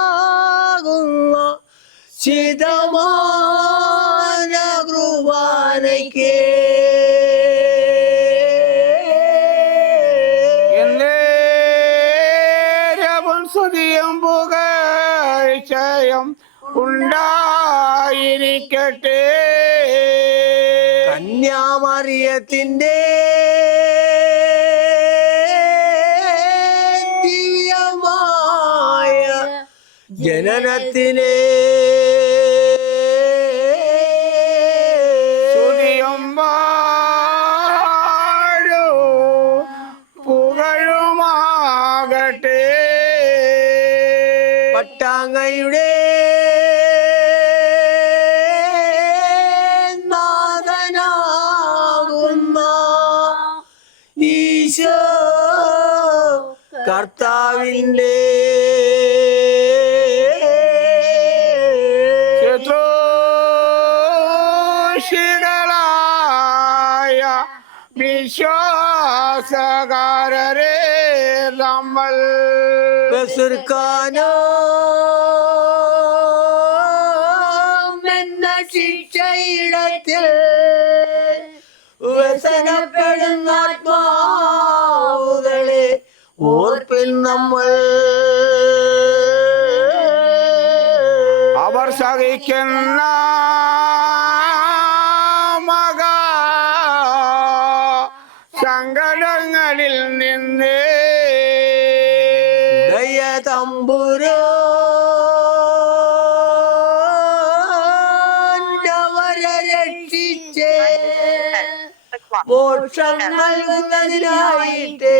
ദിവ്യകൂദാശയാകുന്ന ചിതമാന കൃപാനയ്ക്ക് എന്നേരവും സ്തുതിയും പുകഴ്ചയും ഉണ്ടായിരിക്കട്ടെ. കന്യാമറിയത്തിന്റെ ദിവ്യമായ ജനനത്തിലെ സ്തുതിയും പുകഴുമാകട്ടെ. പട്ടാങ്ങയുടെ നാഥനാകുന്ന ഈശോ കർത്താവിൻ്റെ ശുശ്രൂഷികളായ വിശ്വാസകാരരെ നമ്മൾ ബസുർക്കാനോ എന്ന ശിക്ഷയിടത്തിൽ വ്യസനപ്പെടുന്ന ആത്മാവുകളെ ഓർപ്പിൽ നമ്മൾ അവർ സഹിക്കുന്ന മകാ സങ്കടങ്ങളിൽ നിന്ന് തമ്പുരാനവരെ രക്ഷിച്ച് മോക്ഷം നൽകുന്നതിനായിട്ട്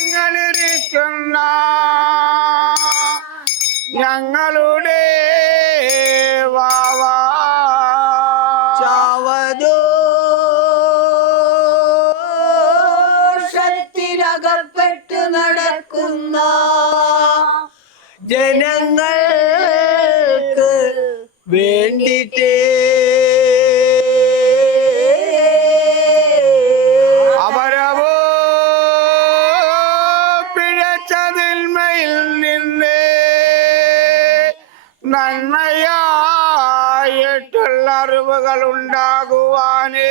ആകാശങ്ങളിരിക്കുന്ന ഞങ്ങളുടെ വാവാ ചാവദോഷത്തിലകപ്പെട്ടു നടക്കുന്ന ജനങ്ങൾക്ക് വേണ്ടിയിട്ട് അവരവോ പിഴച്ചതിന്മയിൽ നിന്ന് നന്മയായിട്ടുള്ള അറിവുകൾ ഉണ്ടാകുവാനേ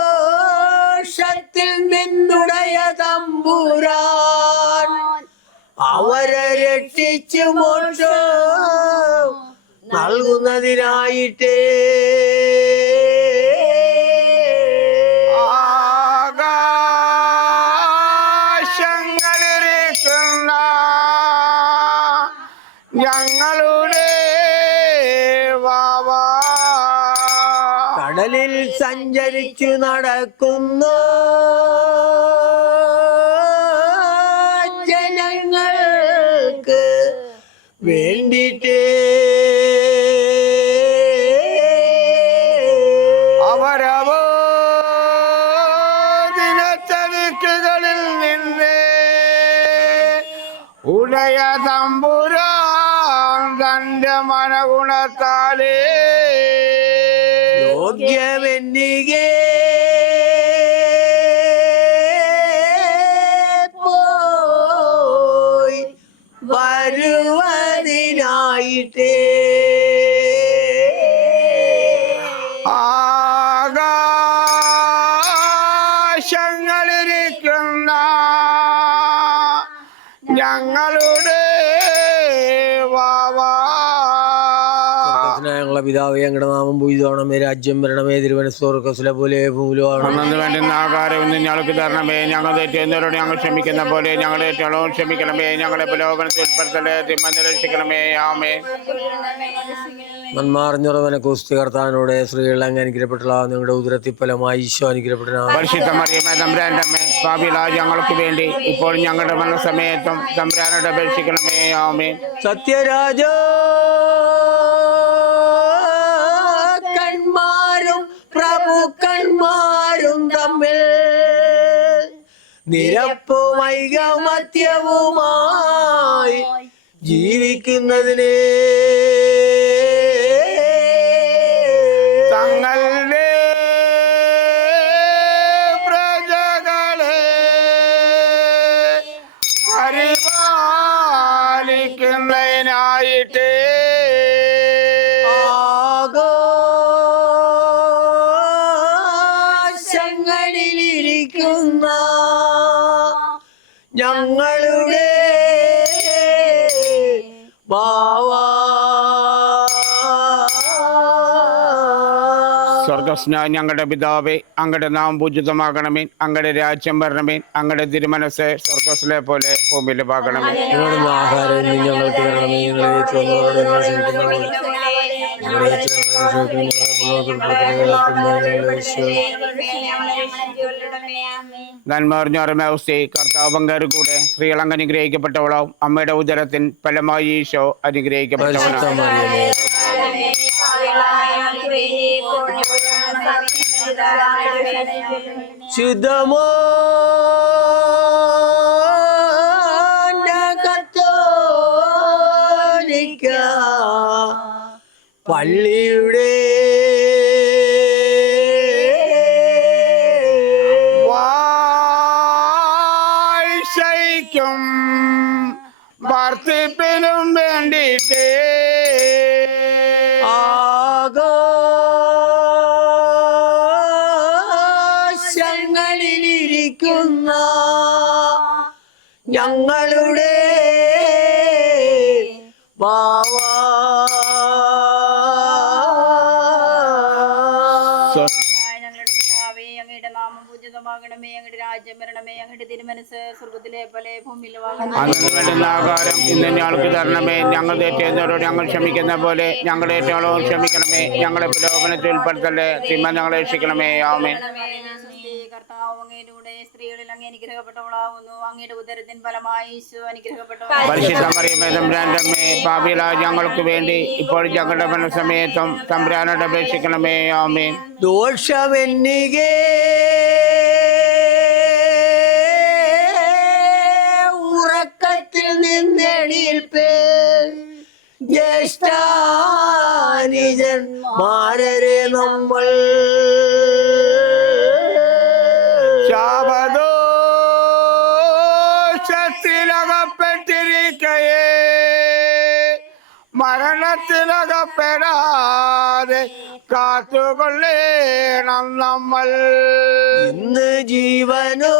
ആദോഷത്തിൽ നിന്നുടയ തമ്പുരാൻ അവരെ രക്ഷിച്ചു മോക്ഷം നൽകുന്നതിനായിട്ട് ആകാശങ്ങളിരിക്കുന്ന ഞങ്ങളുടെ വാവാ കടലിൽ സഞ്ചരിച്ചു നടക്കുന്ന ജനങ്ങൾക്ക് വേണ്ടിയിട്ട് അവരവോ ദിനച്ചതിക്കുകളിൽ നിന്ന് ഉടയ തമ്പുരാൻ തന്റെ മനഗുണത്താലേ യോഗ്യമെന്നികെ പോയി വരുവതിനായിട്ട് ആകാശങ്ങളിരിക്കുന്ന ഞങ്ങളുടെ വാവാ ഞങ്ങളെ പിതാവേ ഞങ്ങളുടെ നാമം പൂജിതമാണമേ, രാജ്യം വരണമേ, തിരുമനസ്സ് സ്വർഗ്ഗത്തിലെ പോലെ ഭൂമിയിലുമാണ്. അന്നു വേണ്ടുന്ന ആഹാരം ഇന്ന് ഞങ്ങൾക്ക് തരണമേ, ഞങ്ങൾ തെറ്റുന്നവരോട് ഞങ്ങൾ ക്ഷമിക്കുന്ന പോലെ ഞങ്ങളുടെ തെറ്റുകളോട് ക്ഷമിക്കണമേ, ഞങ്ങളെ പ്രലോഭനത്തിൽ ഉൾപ്പെടുത്തല്ലേ, തിന്മയിൽ രക്ഷിക്കണമേ. ആമേൻ. നന്മാർന്നവനെ കുസ്തി കർത്താവിനോട് സ്ത്രീകൾ അങ്ങ് അനുഗ്രഹപ്പെട്ടുള്ള നിങ്ങളുടെ ഉദരത്തിൽ ഫലമായി ഈശോ അനുഗ്രഹപ്പെട്ടനാണ്. പരിശുദ്ധ മറിയമേ തമ്പുരാന്റെ അമ്മേ, പാപികളായ ഞങ്ങൾക്ക് വേണ്ടി ഇപ്പോൾ ഞങ്ങളുടെ മരണസമയത്തും തമ്പുരാനോട് അപേക്ഷിക്കണമേ. ആമേൻ. സത്യരാജാക്കന്മാരും പ്രഭുക്കന്മാരും തമ്മിൽ നിരപ്പും ഐകമത്യവുമായി ജീവിക്കുന്നതിന് തങ്ങളുടെ പ്രജകളെ പരിപാലിക്കുന്നതിനായിട്ട് ആകാശങ്ങളിലിരിക്കുന്ന ഞങ്ങളുടെ സ്വർഗസ്നായ ഞങ്ങളുടെ പിതാവേ, അങ്ങയുടെ നാമം പൂജിതമാകണമേ, അങ്ങയുടെ രാജ്യം വരണമേ, അങ്ങയുടെ തിരുമനസ്സ് സ്വർഗത്തിലെ പോലെ ഭൂമിയിലുമാകണമേ. ഞങ്ങളുടെ ആഹാരം ഇന്ന് ഞങ്ങൾക്ക് തരണമേ, ഞങ്ങളെ ചുമന്നവരോട് ഞങ്ങൾ ക്ഷമിക്കുന്ന പോലെ ഞങ്ങളെ നന്മറിഞ്ഞോർമ്മേ, കർത്താവ് പങ്കേറി കൂടെ സ്ത്രീകൾ അങ്ങ് അനുഗ്രഹിക്കപ്പെട്ടവളാവും, അമ്മയുടെ ഉദരത്തിൻ ഫലമായി ഈശോ അനുഗ്രഹിക്കപ്പെട്ടവളാവും. ശുദ്ധമോ കത്തോലിക്ക പള്ളിയുടെ വാഴ്ചയ്ക്കും വർദ്ധിപ്പിനും വേണ്ടിയിട്ട് ആകാശങ്ങളിലിരിക്കുന്ന ഞങ്ങളുടെ അങ്ങയുടെ നാമം പൂജിതമാകണമേ, അങ്ങയുടെ രാജ്യം വരണമേ, അങ്ങയുടെ തിരുമനസ്സ് സ്വർഗ്ഗത്തിലെ പോലെ ഭൂമിയിലുമാകണമേ. അന്നു വേണ്ടുന്ന ആഹാരം ഇന്ന് ഞങ്ങൾക്ക് തരണമേ, ഞങ്ങൾ തെറ്റുന്നവരോട് ഞങ്ങൾ ക്ഷമിക്കുന്ന പോലെ ഞങ്ങളുടെ തെറ്റുകളോട് ക്ഷമിക്കണമേ, ഞങ്ങളെ പ്രലോഭനത്തിൽ ഉൾപ്പെടുത്തല്ലേ, തിന്മ ഞങ്ങളെ രക്ഷിക്കണമേ. ആമേൻ. കർത്താവ് അങ്ങയുടെ കൂടെ സ്ത്രീകളിൽ അങ്ങ് അനുഗ്രഹപ്പെട്ടവളാകുന്നു, അങ്ങയുടെ ഉദരത്തിൻ ഫലമായി ഈശോ അനുഗ്രഹപ്പെട്ടവളാകുന്നു. പരിശുദ്ധ മറിയമേ തമ്പുരാന്റെ അമ്മേ, പാപികളായ ഞങ്ങൾക്ക് വേണ്ടി ഇപ്പോൾ ഞങ്ങളുടെ മരണസമയത്തും തമ്പുരാനോട് അപേക്ഷിക്കണമേ. ആമേൻ. ദോഷമെന്നികേ ഉറക്കത്തിൽ നിന്നെണീൽപ്പേ, ജ്യേഷ്ഠാനിജന്മാരെ നമ്മൾ ശാപദോഷത്തിലകപ്പെട്ടിരിക്കയേ മരണത്തിലകപ്പെടാതെ കാത്തുകൊള്ളേണം നമ്മൾ. ഇന്ന് ജീവനോടെ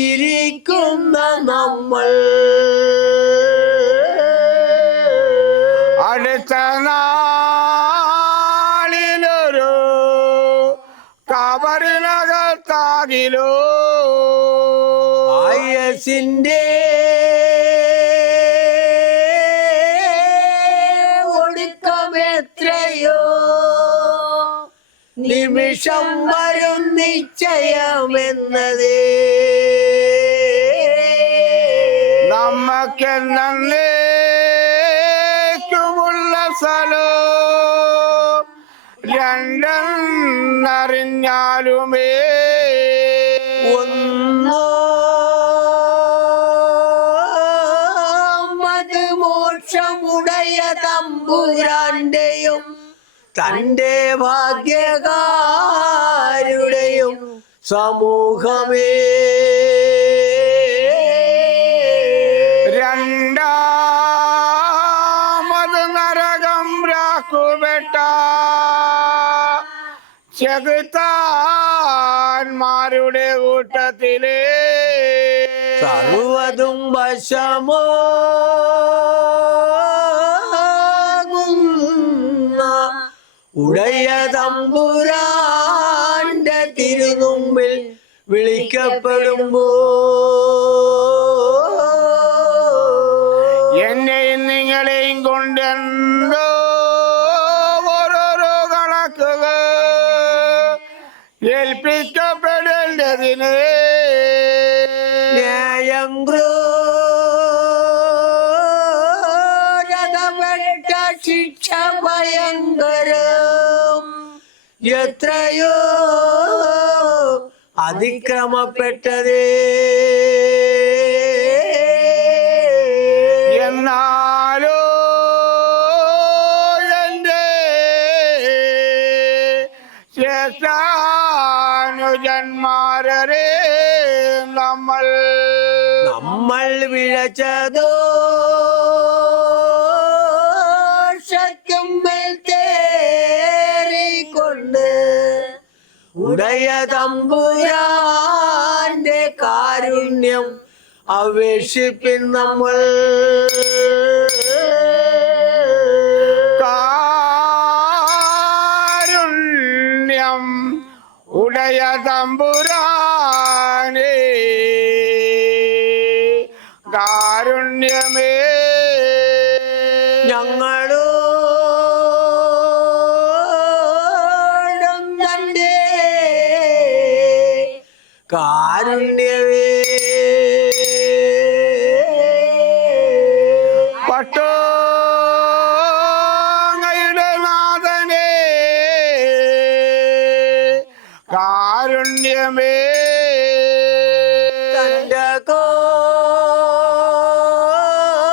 ഇരിക്കുന്ന നമ്മൾ അടുത്ത നാളിലൊരു കബറിനകത്താകിലോ ആയസിന്റെ ഒടുക്കമെത്രയോ നിമിഷം വരും നിശ്ചയമെന്നതേ നമുക്കെന്നേക്കുമുള്ള സ്ഥലം രണ്ടെന്നറിഞ്ഞാലുമേ ഒന്നോ മത് മോക്ഷമുടയ തമ്പുരാന്റെയും തന്റെ ഭാഗ്യകാരുടെയും സമൂഹമേ. രണ്ടാമത് നരകം രാക്കുപെട്ട ചെകുത്താന്മാരുടെ കൂട്ടത്തിലേ സർവതും വശമാകുന്ന ഉടയ തമ്പുരാന്റെ തിരുമുമ്പിൽ വിളിക്കപ്പെടുമ്പോ എന്നെയും നിങ്ങളെയും കൊണ്ടെന്തോ ഓരോരോ കണക്കുകൾ ഏൽപ്പിക്കപ്പെടേണ്ടതിന് ന്യായം ക്രൂരതപ്പെട്ട ശിക്ഷ ഭയങ്കരം എത്രയോ അതിക്രമപ്പെട്ടതേ എന്നാലോ എൻ്റെ ശേഷാനുജന്മാരെ നമ്മൾ വിഴച്ചതോ ശക്തിമേൽ തേറിക്കൊണ്ട് ഉടയ തമ്പുരാന്റെ കാരുണ്യം അപേക്ഷിപ്പിൻ നമ്മൾ. കാരുണ്യം ഉടയ തമ്പുരാനേ കാരുണ്യമേ ഞങ്ങളോടും തന്റെ കാരുണ്യമേ പട്ടോങ്ങയുടെ നാഥനേ കാരുണ്യമേ തന്റെ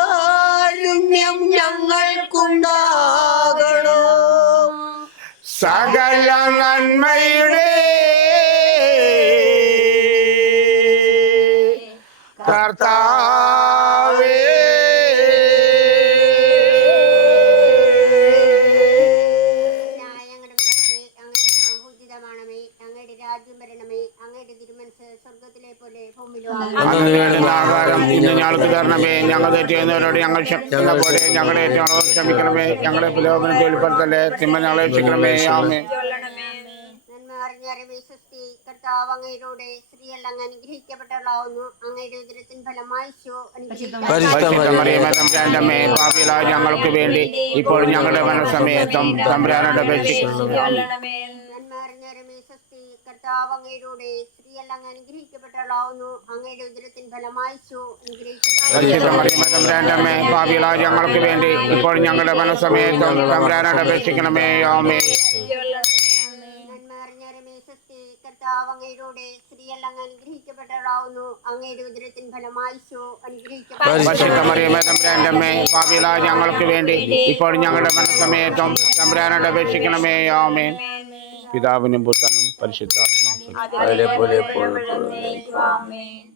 കാരുണ്യം ഞങ്ങൾക്കുണ്ടാകണം. സകല നന്മയുടെ കർത്താവേ ഞങ്ങളുടെ പിതാവേ, അങ്ങയുടെ നാമം പൂജിതമാണമേ, അങ്ങയുടെ രാജ്യം വരണമേ, അങ്ങയുടെ തിരുമനസ്സ് സ്വർഗ്ഗത്തിലെ പോലെ ഭൂമിയിലും അന്ന് വേണ്ടുന്ന ആഹാരം ഇന്ന് ഞങ്ങൾക്ക് തരണമേ. ഞങ്ങൾ തെറ്റുന്നവരോട് ഞങ്ങൾ ക്ഷമിക്കുന്ന പോലെ ഞങ്ങളെ ഏറ്റവും ക്ഷമിക്കണമേ. ഞങ്ങളെ പ്രലോഭനത്തിൽ ഉൾപ്പെടുത്തല്ലേ, തിന്മ ഞങ്ങളെ രക്ഷിക്കണമേ. ആമേൻ. നന്മ അറിഞ്ഞറിവേ സ്വസ്തി, കർത്താവ് അങ്ങയുടെ സ്ത്രീയെല്ലാം അങ്ങ് അനുഗ്രഹിക്കപ്പെട്ടവളാവുന്നു, അങ്ങയുടെ ഉദരത്തിൻ ഫലമായി ഈശോ പരിശുദ്ധ മറിയമേ തമ്പുരാന്റെ അമ്മേ, പാപികളായ ഞങ്ങൾക്ക് വേണ്ടി ഇപ്പോൾ ഞങ്ങളുടെ മരണസമയത്തും തമ്പുരാനോട് അപേക്ഷിക്കുന്നു. നന്മ അറിഞ്ഞറിവേ സ്വസ്തി, കർത്താവ് അങ്ങയുടെ സ്ത്രീയെല്ലാം അങ്ങ് അനുഗ്രഹിക്കപ്പെട്ടവളാവുന്നു, അങ്ങയുടെ ഉദരത്തിൻ ഫലമായി ഈശോ പരിശുദ്ധ മറിയമേ തമ്പുരാന്റെ അമ്മേ, പാപികളായ ഞങ്ങൾക്ക് വേണ്ടി ഇപ്പോൾ ഞങ്ങളുടെ മരണസമയത്തും തമ്പുരാനോട് അപേക്ഷിക്കണമേ. ആമേൻ. നന്മ അറിഞ്ഞറിവേ സ്വസ്തി, കർത്താവ് അങ്ങയുടെ സ്ത്രീയെല്ലാം അങ്ങ് അനുഗ്രഹിക്കപ്പെട്ടവളാവുന്നു, അങ്ങയുടെ ഉദരത്തിൻ ഫലമായി ഈശോ പരിശുദ്ധ മറിയമേ തമ്പുരാന്റെ അമ്മേ, പാപികളായ ഞങ്ങൾക്ക് വേണ്ടി ഇപ്പോൾ ഞങ്ങളുടെ മരണസമയത്തും തമ്പുരാനോട് അപേക്ഷിക്കണമേ. ആമേൻ. പിതാവിനും പുത്രനും പരിശുദ്ധാത്മാവിനും പോലെ ആമേൻ.